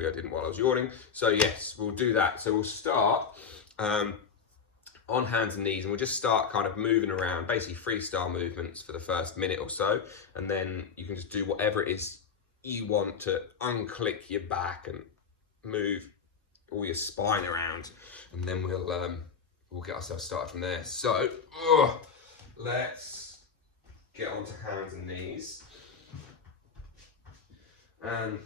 Hopefully I didn't while I was yawning. So yes, we'll do that. So we'll start on hands and knees, and we'll just start kind of moving around, basically freestyle movements for the first minute or so, and then you can just do whatever it is you want to unclick your back and move all your spine around, and then we'll get ourselves started from there. So let's get onto hands and knees, and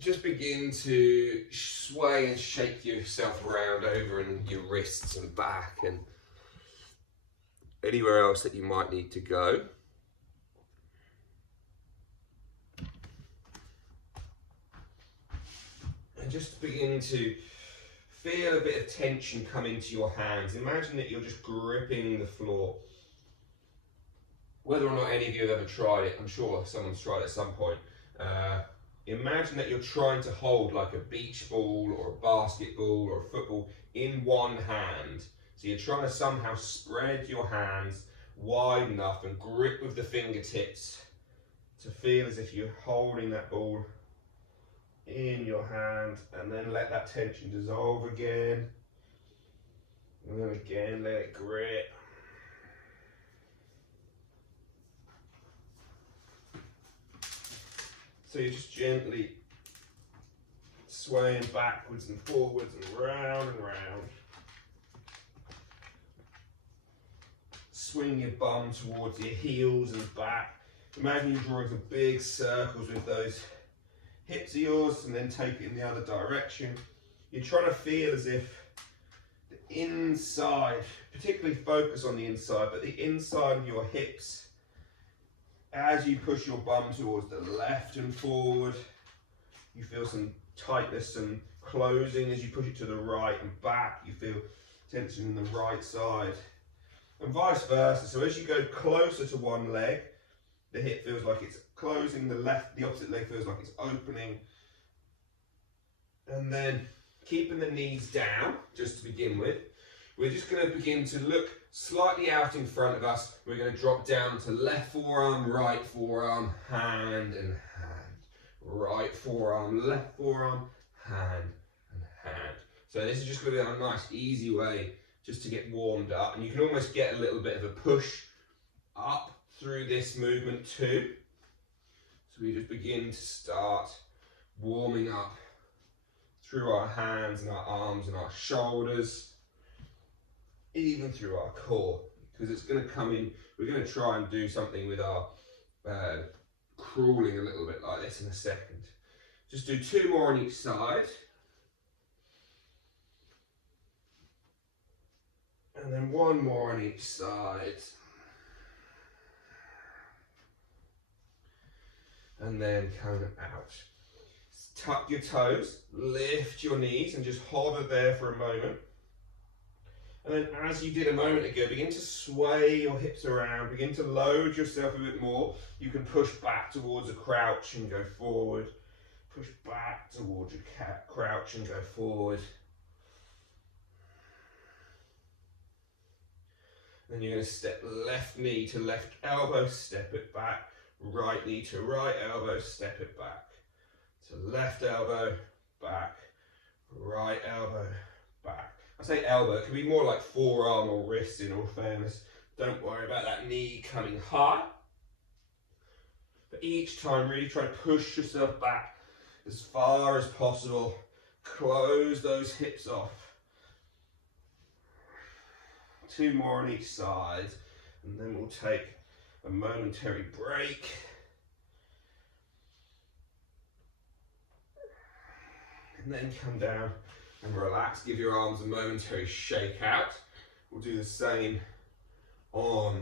just begin to sway and shake yourself around over in your wrists and back and anywhere else that you might need to go. And just begin to feel a bit of tension come into your hands. Imagine that you're just gripping the floor. Whether or not any of you have ever tried it, I'm sure someone's tried it at some point. Imagine that you're trying to hold like a beach ball or a basketball or a football in one hand. So you're trying to somehow spread your hands wide enough and grip with the fingertips to feel as if you're holding that ball in your hand, and then let that tension dissolve again. And then again, let it grip. So you're just gently swaying backwards and forwards and round and round. Swing your bum towards your heels and back. Imagine you're drawing some big circles with those hips of yours, and then take it in the other direction. You're trying to feel as if the inside, particularly focus on the inside, but the inside of your hips, as you push your bum towards the left and forward, you feel some tightness and closing. As you push it to the right and back, you feel tension in the right side, and vice versa. So as you go closer to one leg, the hip feels like it's closing, the opposite leg feels like it's opening. And then keeping the knees down, just to begin with, we're just going to begin to look slightly out in front of us. We're going to drop down to left forearm, right forearm, hand and hand. Right forearm, left forearm, hand and hand. So this is just going to be a nice easy way just to get warmed up, and you can almost get a little bit of a push up through this movement too. So we just begin to start warming up through our hands and our arms and our shoulders, even through our core, because it's going to come in. We're going to try and do something with our crawling a little bit like this in a second. Just do 2 more on each side. And then 1 more on each side. And then come out. Tuck your toes, lift your knees, and just hover there for a moment. And then, as you did a moment ago, begin to sway your hips around, begin to load yourself a bit more. You can push back towards a crouch and go forward. Push back towards a crouch and go forward. Then you're going to step left knee to left elbow, step it back. Right knee to right elbow, step it back. To left elbow, back. Right elbow, back. I say elbow, it can be more like forearm or wrist in all fairness. Don't worry about that knee coming high. But each time, really try to push yourself back as far as possible. Close those hips off. 2 more on each side, and then we'll take a momentary break. And then come down and relax. Give your arms a momentary shake out. We'll do the same on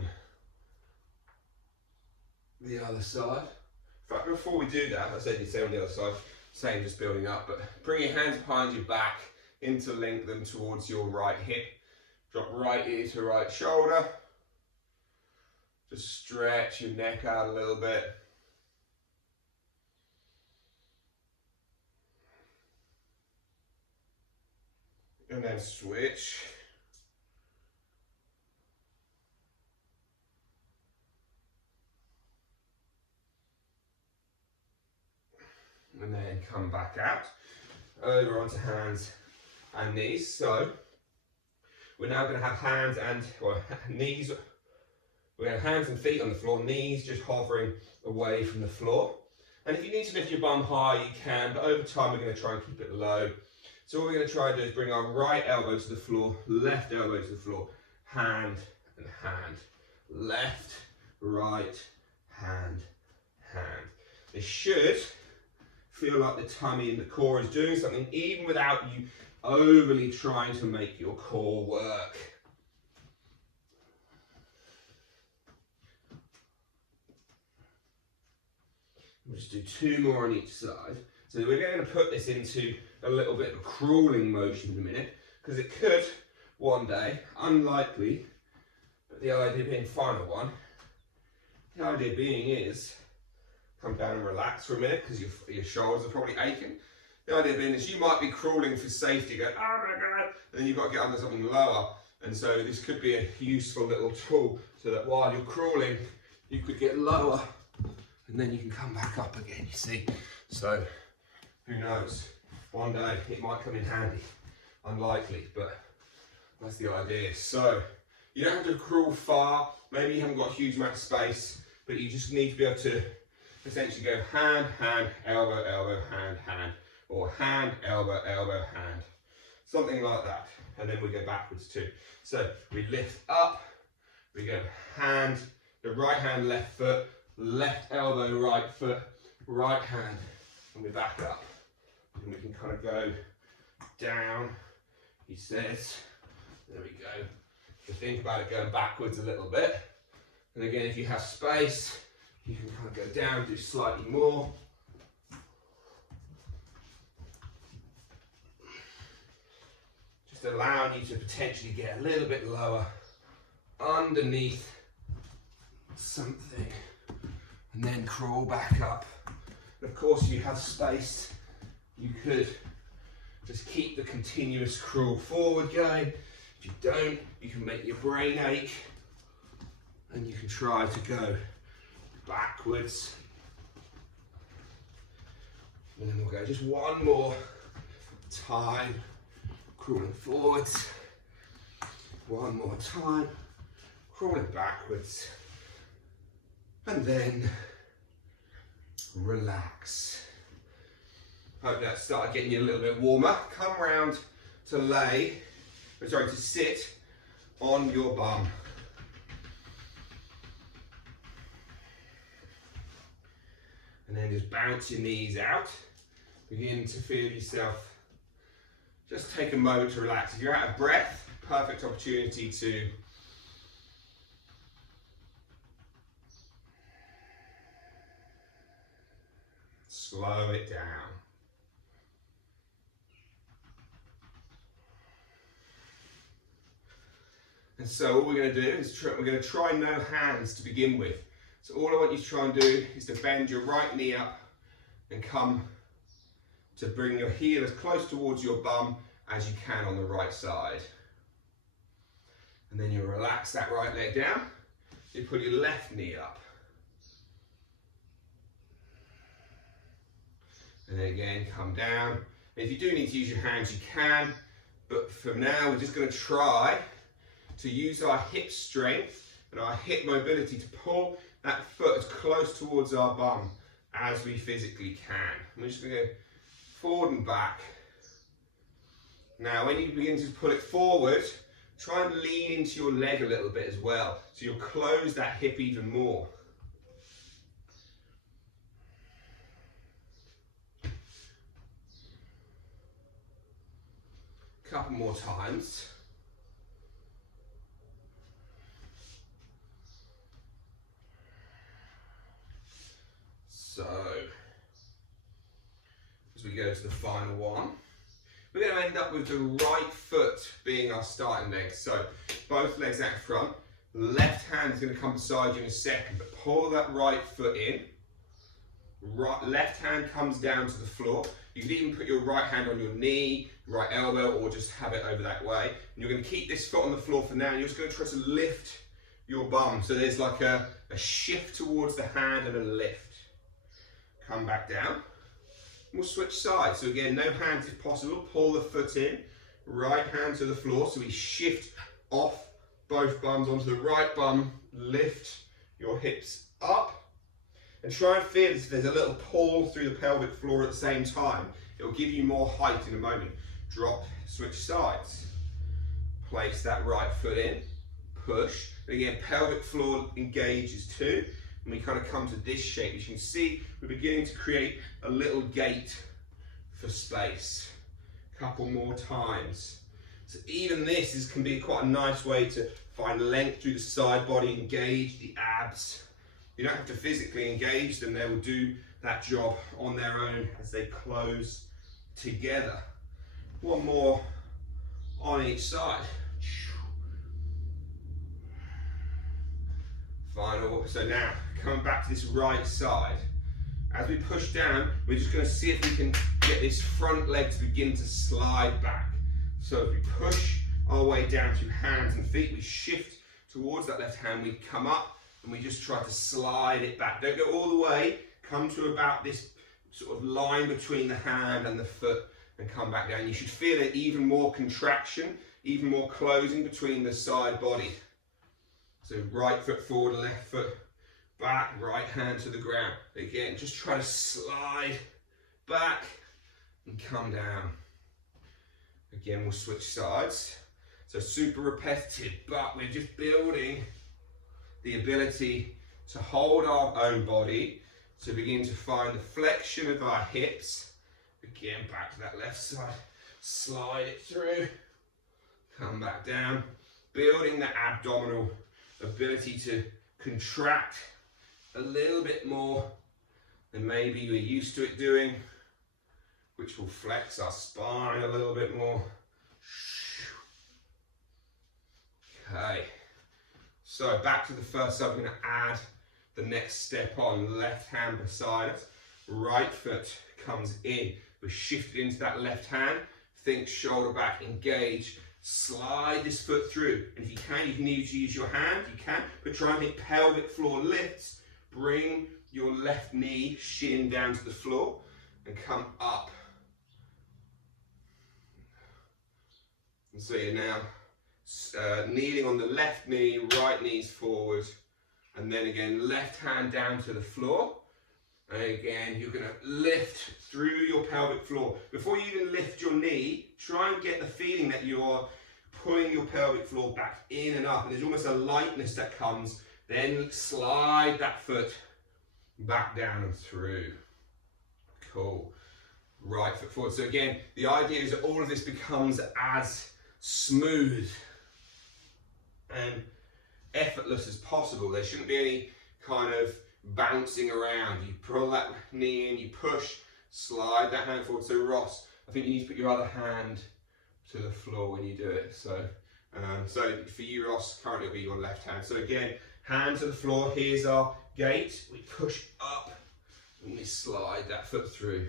the other side. In fact, before we do that, I said you'd say on the other side, same, just building up, but bring your hands behind your back, interlink them towards your right hip. Drop right ear to right shoulder. Just stretch your neck out a little bit. And then switch. and then come back out, over onto hands and knees. So we're now going to have hands and knees. We're going to have hands and feet on the floor, knees just hovering away from the floor. And if you need to lift your bum high, you can, but over time we're going to try and keep it low. So what we're going to try and do is bring our right elbow to the floor, left elbow to the floor, hand and hand, left, right, hand, hand. This should feel like the tummy and the core is doing something even without you overly trying to make your core work. We'll just do 2 more on each side. So we're going to put this into a little bit of a crawling motion in a minute, because it could one day, unlikely, but the idea being final one, the idea being is come down and relax for a minute because your shoulders are probably aching. The idea being is you might be crawling for safety, going, oh my God, and then you've got to get under something lower. And so this could be a useful little tool so that while you're crawling, you could get lower and then you can come back up again, you see. So who knows, one day it might come in handy. Unlikely, but that's the idea. So you don't have to crawl far, maybe you haven't got a huge amount of space, but you just need to be able to essentially go hand, hand, elbow, elbow, hand, hand, or hand, elbow, elbow, hand. Something like that. And then we go backwards too. So we lift up, we go hand, the right hand, left foot, left elbow, right foot, right hand, and we're back up. And we can kind of go down, he says. There we go. So think about it going backwards a little bit. And again, if you have space, you can kind of go down, do slightly more. Just allowing you to potentially get a little bit lower underneath something and then crawl back up. And of course, if you have space, you could just keep the continuous crawl forward going. If you don't, you can make your brain ache and you can try to go backwards. And then we'll go just one more time, crawling forwards. One more time, crawling backwards. And then relax. Hope that started getting you a little bit warmer. Come round to to sit on your bum. And then just bounce your knees out. Begin to feel yourself. Just take a moment to relax. If you're out of breath, perfect opportunity to slow it down. And so all we're going to do is we're going to try no hands to begin with. So all I want you to try and do is to bend your right knee up and come to bring your heel as close towards your bum as you can on the right side. And then you relax that right leg down. You put your left knee up. And then again, come down. And if you do need to use your hands, you can. But for now, we're just going to try to use our hip strength and our hip mobility to pull that foot as close towards our bum as we physically can. We're just going to go forward and back. Now, when you begin to pull it forward, try and lean into your leg a little bit as well. So you'll close that hip even more. Couple more times. So, as we go to the final one, we're going to end up with the right foot being our starting leg. So, both legs out front. Left hand is going to come beside you in a second, but pull that right foot in. Left hand comes down to the floor. You can even put your right hand on your knee, right elbow, or just have it over that way. And you're going to keep this foot on the floor for now, and you're just going to try to lift your bum. So there's like a shift towards the hand and a lift. Come back down. We'll switch sides. So again, no hands if possible. Pull the foot in. Right hand to the floor. So we shift off both bums onto the right bum. Lift your hips up. And try and feel as if there's a little pull through the pelvic floor at the same time. It will give you more height in a moment. Drop, switch sides. Place that right foot in. Push. And again, pelvic floor engages too. And we kind of come to this shape. As you can see, we're beginning to create a little gate for space. A couple more times. So even this can be quite a nice way to find length through the side body, engage the abs. You don't have to physically engage them, they will do that job on their own as they close together. One more on each side. Final, so now coming back to this right side. As we push down, we're just going to see if we can get this front leg to begin to slide back. So if we push our way down through hands and feet, we shift towards that left hand, we come up and we just try to slide it back. Don't go all the way, come to about this sort of line between the hand and the foot and come back down. You should feel it, even more contraction, even more closing between the side body. So right foot forward, left foot back, right hand to the ground. Again, just try to slide back and come down. Again, we'll switch sides. So super repetitive, but we're just building the ability to hold our own body, to begin to find the flexion of our hips. Again, back to that left side. Slide it through. Come back down. Building the abdominal ability to contract a little bit more than maybe we're used to it doing, which will flex our spine a little bit more. Okay, so back to the first side, we're going to add the next step on. Left hand beside us, right foot comes in. We're shifted into that left hand. Think shoulder back, engage. Slide this foot through, and if you can use your hand, you can, but try and think pelvic floor lifts. Bring your left knee, shin down to the floor, and come up. And so you're now kneeling on the left knee, right knee's forward, and then again, left hand down to the floor. And again, you're going to lift through your pelvic floor. Before you even lift your knee, try and get the feeling that you're pulling your pelvic floor back in and up. And there's almost a lightness that comes. Then slide that foot back down and through. Cool. Right foot forward. So again, the idea is that all of this becomes as smooth and effortless as possible. There shouldn't be any kind of bouncing around. You pull that knee in, you push, slide that hand forward. So Ross, I think you need to put your other hand to the floor when you do it. So for you, Ross, currently it'll be your left hand. So again, hand to the floor. Here's our gate. We push up and we slide that foot through.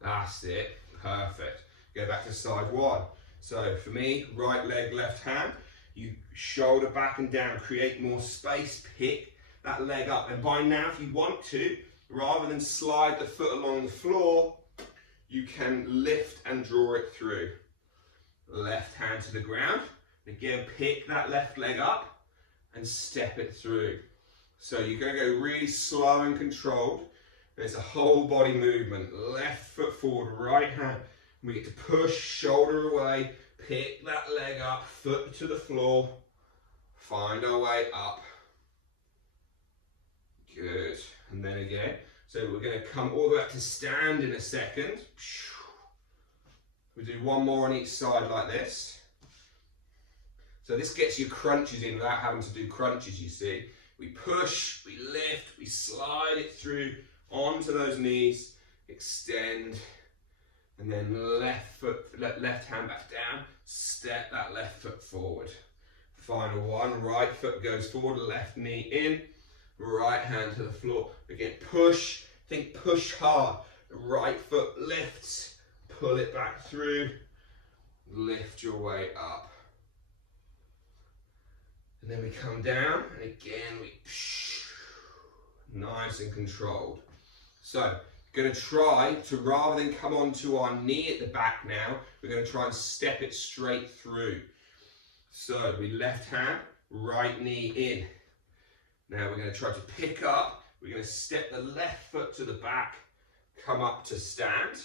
That's it. Perfect. Go back to side one. So for me, right leg, left hand. You shoulder back and down. Create more space. Pick that leg up, and by now, if you want to, rather than slide the foot along the floor, you can lift and draw it through. Left hand to the ground. Again, pick that left leg up and step it through. So you're going to go really slow and controlled. It's a whole body movement. Left foot forward, right hand. We get to push, shoulder away, pick that leg up, foot to the floor, find our way up. Good. And then again, so we're going to come all the way up to stand in a second. We do one more on each side like this. So this gets your crunches in without having to do crunches, you see. We push, we lift, we slide it through onto those knees, extend, and then left hand back down, step that left foot forward. Final one, right foot goes forward, left knee in, right hand to the floor. Again, push, think push hard. The right foot lifts, pull it back through, lift your way up. And then we come down, and again, nice and controlled. So, Going to try to, rather than come onto our knee at the back now, we're going to try and step it straight through. So we left hand, right knee in. Now we're going to try to pick up. We're going to step the left foot to the back, come up to stand.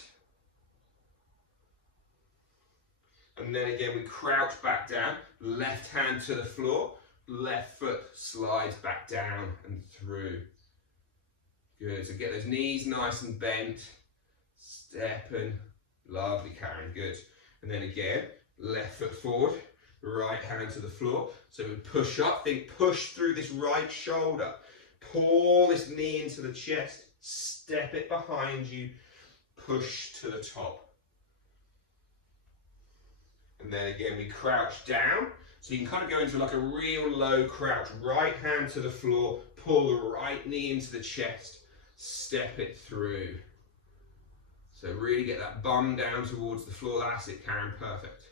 And then again, we crouch back down, left hand to the floor, left foot slides back down and through. Good, so get those knees nice and bent, stepping, lovely Karen, good. And then again, left foot forward, right hand to the floor. So we push up, think push through this right shoulder, pull this knee into the chest, step it behind you, push to the top. And then again, we crouch down. So you can kind of go into like a real low crouch, right hand to the floor, pull the right knee into the chest, step it through. So really get that bum down towards the floor. That's it, Karen, perfect.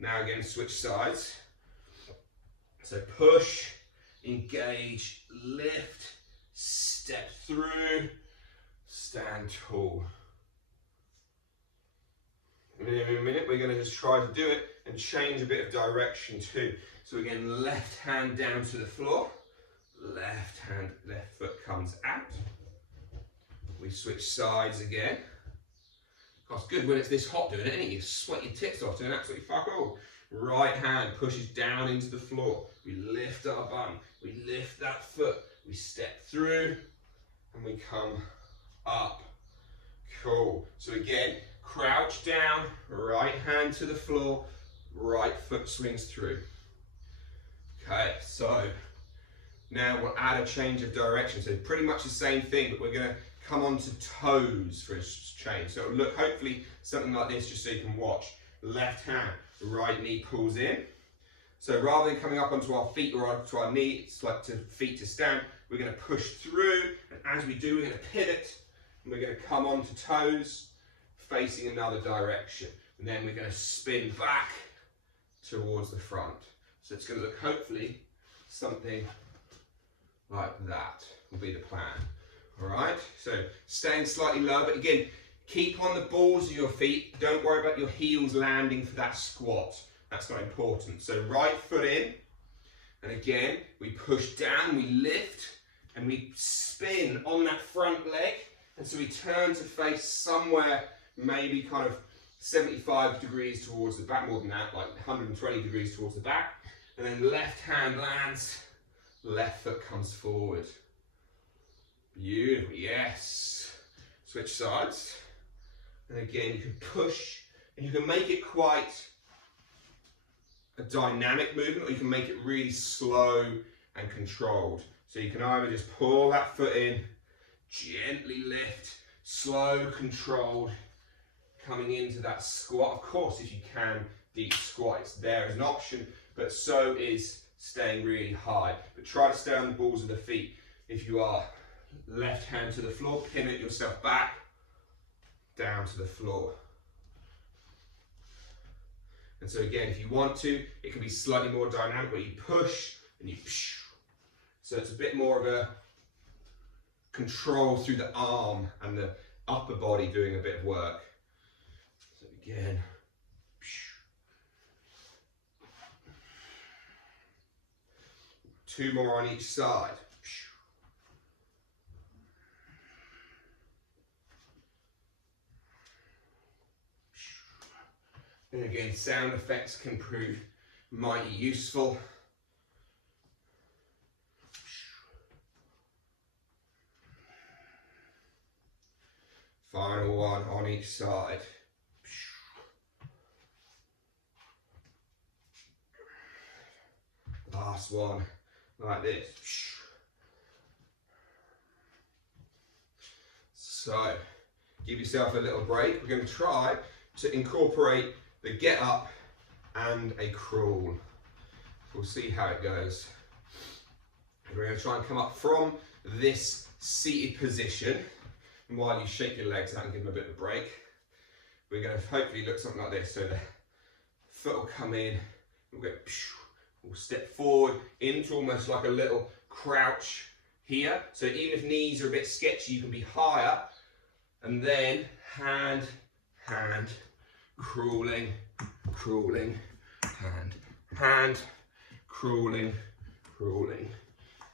Now again, switch sides. So push, engage, lift, step through, stand tall. And in a minute, we're going to just try to do it and change a bit of direction too. So again, left hand down to the floor, left foot comes out. We switch sides again. It's good when it's this hot doing it, ain't it? You sweat your tits off doing absolutely fuck all. Right hand pushes down into the floor. We lift our bum, we lift that foot, we step through, and we come up. Cool. So again, crouch down, right hand to the floor, right foot swings through. Okay, so now we'll add a change of direction. So pretty much the same thing, but we're going to come onto toes for a change. So it'll look hopefully something like this, just so you can watch. Left hand, right knee pulls in. So rather than coming up onto our feet or onto our knee, it's like to feet to stand, we're going to push through, and as we do, we're going to pivot, and we're going to come onto toes, facing another direction. And then we're going to spin back towards the front. So it's going to look hopefully something like that will be the plan. All right, so staying slightly lower, but again, keep on the balls of your feet. Don't worry about your heels landing for that squat. That's not important. So right foot in, and again, we push down, we lift, and we spin on that front leg. And so we turn to face somewhere, maybe kind of 75 degrees towards the back, more than that, like 120 degrees towards the back. And then left hand lands, left foot comes forward. Beautiful, yes. Switch sides. And again, you can push, and you can make it quite a dynamic movement, or you can make it really slow and controlled. So you can either just pull that foot in, gently lift, slow, controlled, coming into that squat. Of course, if you can, deep squat, it's there as an option, but so is staying really high. But try to stay on the balls of the feet. If you are, left hand to the floor, pivot yourself back, down to the floor. And so again, if you want to, it can be slightly more dynamic where you push and you psh. So it's a bit more of a control through the arm and the upper body doing a bit of work. So again, psh. 2 more on each side. And again, sound effects can prove mighty useful. Final one on each side. Last one, like this. So, give yourself a little break. We're going to try to incorporate the get up and a crawl. We'll see how it goes. We're going to try and come up from this seated position, and while you shake your legs out and give them a bit of a break, we're going to hopefully look something like this. So the foot will come in, we'll go, we'll step forward into almost like a little crouch here. So even if knees are a bit sketchy, you can be higher And then hand, hand, crawling, crawling, hand, hand, crawling, crawling,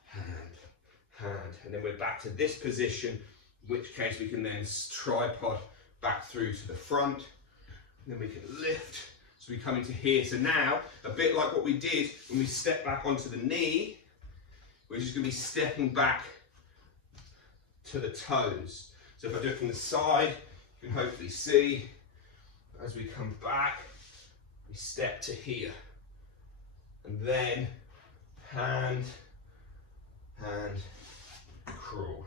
hand, hand. And then we're back to this position, in which case we can then tripod back through to the front. And then we can lift. So we come into here. So now, a bit like what we did when we step back onto the knee, we're just going to be stepping back to the toes. So if I do it from the side, you can hopefully see, as we come back, we step to here. And then hand, hand, crawl.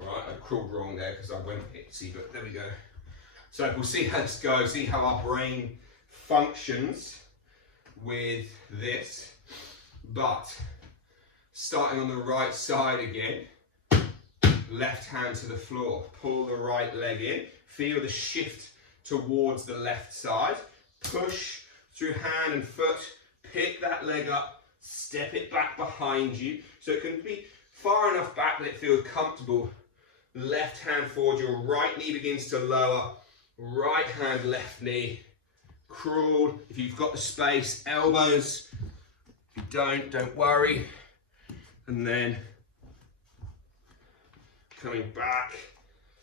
All right, I crawled wrong there because I went itsy, but there we go. So we'll see how this goes, see how our brain functions with this. But starting on the right side again, left hand to the floor, pull the right leg in, feel the shift towards the left side, push through hand and foot, pick that leg up, step it back behind you, so it can be far enough back that it feels comfortable. Left hand forward, your right knee begins to lower, right hand, left knee, crawl. If you've got the space, elbows. If you don't worry. And then coming back.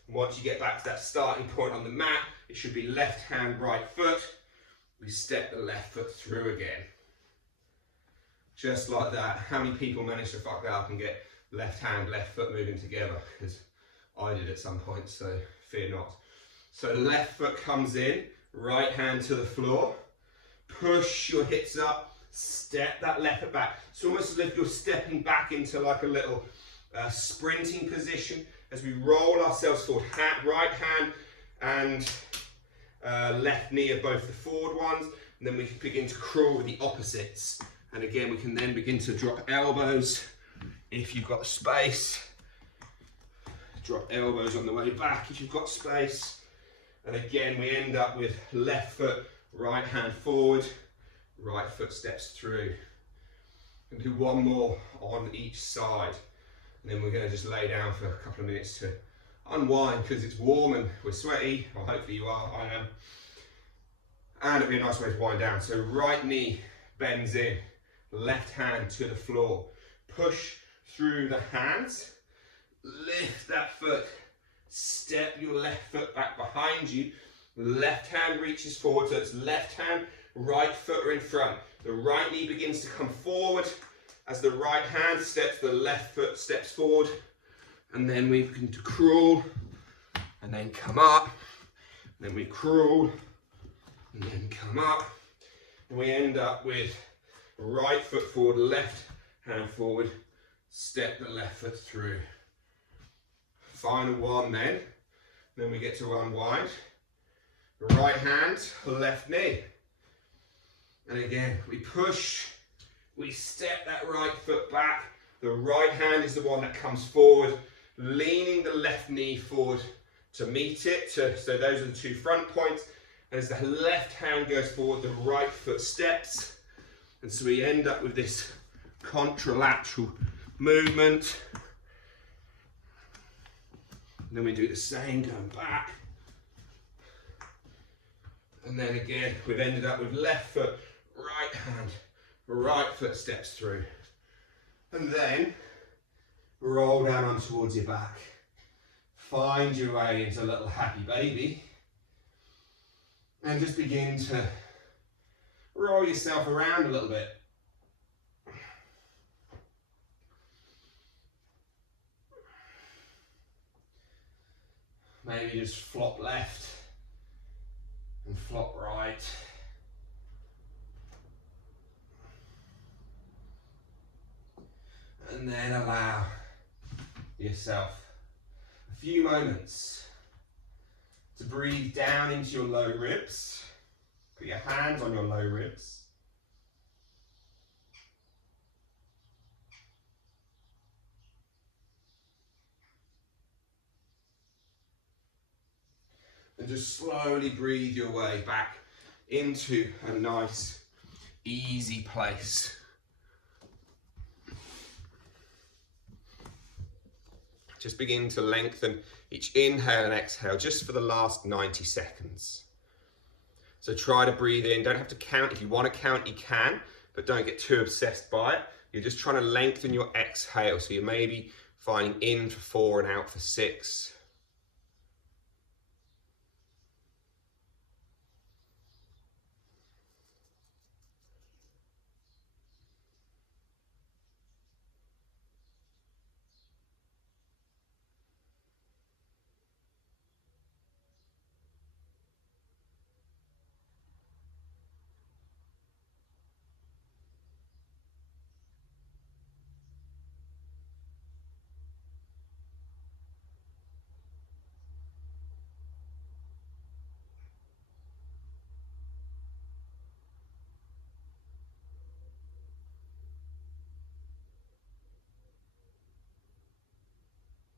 Once you get back to that starting point on the mat, it should be left hand, right foot. We step the left foot through again. Just like that. How many people manage to fuck that up and get left hand, left foot moving together? Because I did at some point, so fear not. So left foot comes in, right hand to the floor, push your hips up, step that left foot back. It's almost as if you're stepping back into like a little sprinting position as we roll ourselves forward. Right hand and left knee are both the forward ones, and then we can begin to crawl with the opposites. And again, we can then begin to drop elbows if you've got space. Drop elbows on the way back if you've got space. And again, we end up with left foot, right hand forward, right foot steps through. And do one more on each side. And then we're going to just lay down for a couple of minutes to unwind because it's warm and we're sweaty. Well, hopefully you are, I am. And it'll be a nice way to wind down. So right knee bends in, left hand to the floor. Push through the hands. Lift that foot, step your left foot back behind you, left hand reaches forward, so it's left hand, right foot are in front. The right knee begins to come forward as the right hand steps, the left foot steps forward, and then we begin to crawl, and then come up, and then we crawl, and then come up, and we end up with right foot forward, left hand forward, step the left foot through. Final one then we get to unwind. Right hand, left knee. And again, we push, we step that right foot back. The right hand is the one that comes forward, leaning the left knee forward to meet it. So those are the two front points. And as the left hand goes forward, the right foot steps. And so we end up with this contralateral movement. And then we do the same going back. And then again, we've ended up with left foot, right hand, right foot steps through. And then roll down on towards your back. Find your way into a little happy baby. And just begin to roll yourself around a little bit. Maybe just flop left and flop right. And then allow yourself a few moments to breathe down into your low ribs. Put your hands on your low ribs. And just slowly breathe your way back into a nice, easy place. Just begin to lengthen each inhale and exhale just for the last 90 seconds. So try to breathe in, don't have to count. If you want to count, you can, but don't get too obsessed by it. You're just trying to lengthen your exhale. So you're maybe finding in for 4 and out for 6.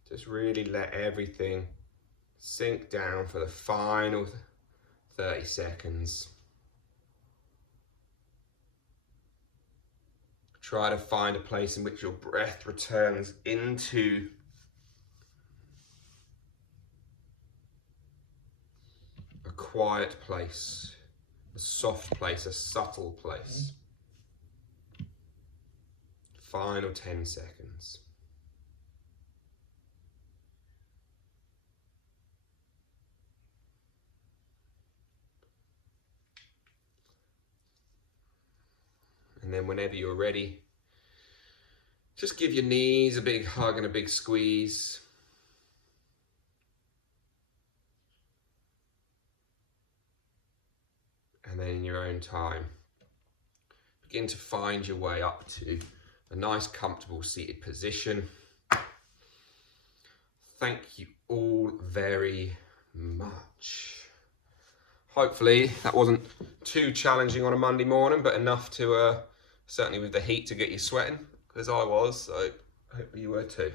Just really let everything sink down for the final 30 seconds. Try to find a place in which your breath returns into a quiet place, a soft place, a subtle place. Final 10 seconds. And then whenever you're ready, just give your knees a big hug and a big squeeze. And then in your own time, begin to find your way up to a nice, comfortable seated position. Thank you all very much. Hopefully that wasn't too challenging on a Monday morning, but enough to, certainly with the heat, to get you sweating, as I was, so hopefully you were too.